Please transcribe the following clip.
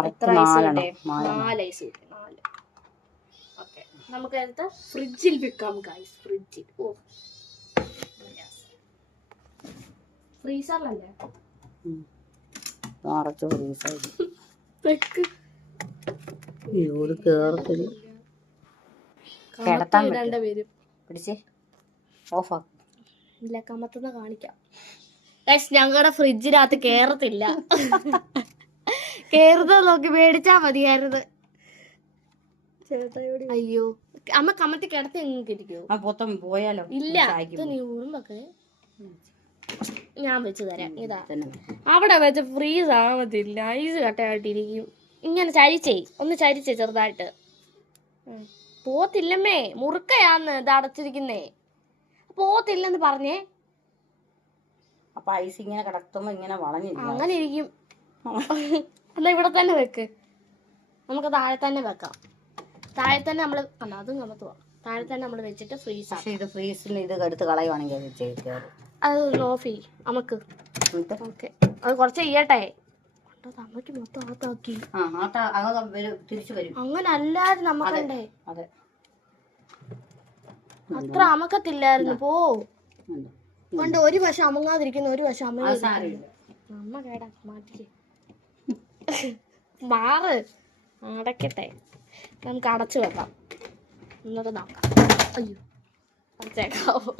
എത്ര ice കിട്ടേ? 4 ice കിട്ടി. 4. Okay, നമുക്ക് അടുത്ത ഫ്രിഡ്ജിൽ വെക്കാം ഗൈസ്. ഫ്രിഡ്ജിൽ. ഓ, ഫ്രീസറിലല്ലേ? നിറച്ച് ഫ്രീസർ വെക്ക്. ഇത് കേറത്തില്ല. കിടത്താൻ ഇടേണ്ട വരും. പിടിച്ചേ, ഓഫാ. ഇല്ല, കമത്തുന്ന കാണിക്കാം. ഞങ്ങളുടെ ഫ്രിഡ്ജിനകത്ത് കേറത്തില്ല. കേറുന്നത് നോക്കി മേടിച്ചാ മതിയായിരുന്നു. അയ്യോ, അമ്മ കമത്തി കിടത്തി എങ്ങനെ ഇരിക്കുവോ? പോയാലോ? ഇല്ല, നീ ഉറുമ്പൊക്കെ ഞാൻ വെച്ച് തരാം. ഇതാ അവിടെ വെച്ച് ഫ്രീസ് ആവത്തില്ല, ഐസ് കട്ടയായിട്ടിരിക്കും. ഇങ്ങനെ ഒന്ന് ചരിച്ചേ ചെറുതായിട്ട്. പോത്തില്ലമ്മേ, മുറുക്കയാന്ന് ഇത് അടച്ചിരിക്കുന്നേ. പോത്തില്ലെന്ന് പറഞ്ഞേ. അപ്പൊ ഐസ് ഇങ്ങനെ കിടത്തുമ്പോ ഇങ്ങനെ വളഞ്ഞിരിക്കും. അങ്ങനെ ഇരിക്കും. എന്നാ ഇവിടെ തന്നെ വെക്ക്. നമുക്ക് താഴെ തന്നെ വെക്കാം. താഴെ തന്നെ നമ്മള് അതും കമത്തുവാ. താഴെ തന്നെ നമ്മള് വെച്ചിട്ട് ഫ്രീസ്. ഇത് ഫ്രീസിൽ ഇത് എടുത്ത് കളയുവാണെങ്കിൽ അത് ഓഫ് ചെയ്യും നമുക്ക്. ഓക്കെ, അത് കുറച്ച് ചെയ്യട്ടെ. അമ്മക്ക് മൊത്തം ആത്താക്കി. തിരിച്ചു വരും. അങ്ങനെ അല്ലായിരുന്നു നമുക്കണ്ടേ. അതെ, അത്ര അമക്കത്തില്ലായിരുന്നു. പോ കൊണ്ട് ഒരു വശം അമങ്ങാതിരിക്കുന്ന, ഒരു വശം അമ്മ കേടാ. മാറ്റി മാറ്. അടക്കട്ടെ, നമുക്ക് അടച്ചു വെക്കാം. എന്നിട്ട് നോക്കാം. അയ്യോ, അടച്ചേക്കാവോ?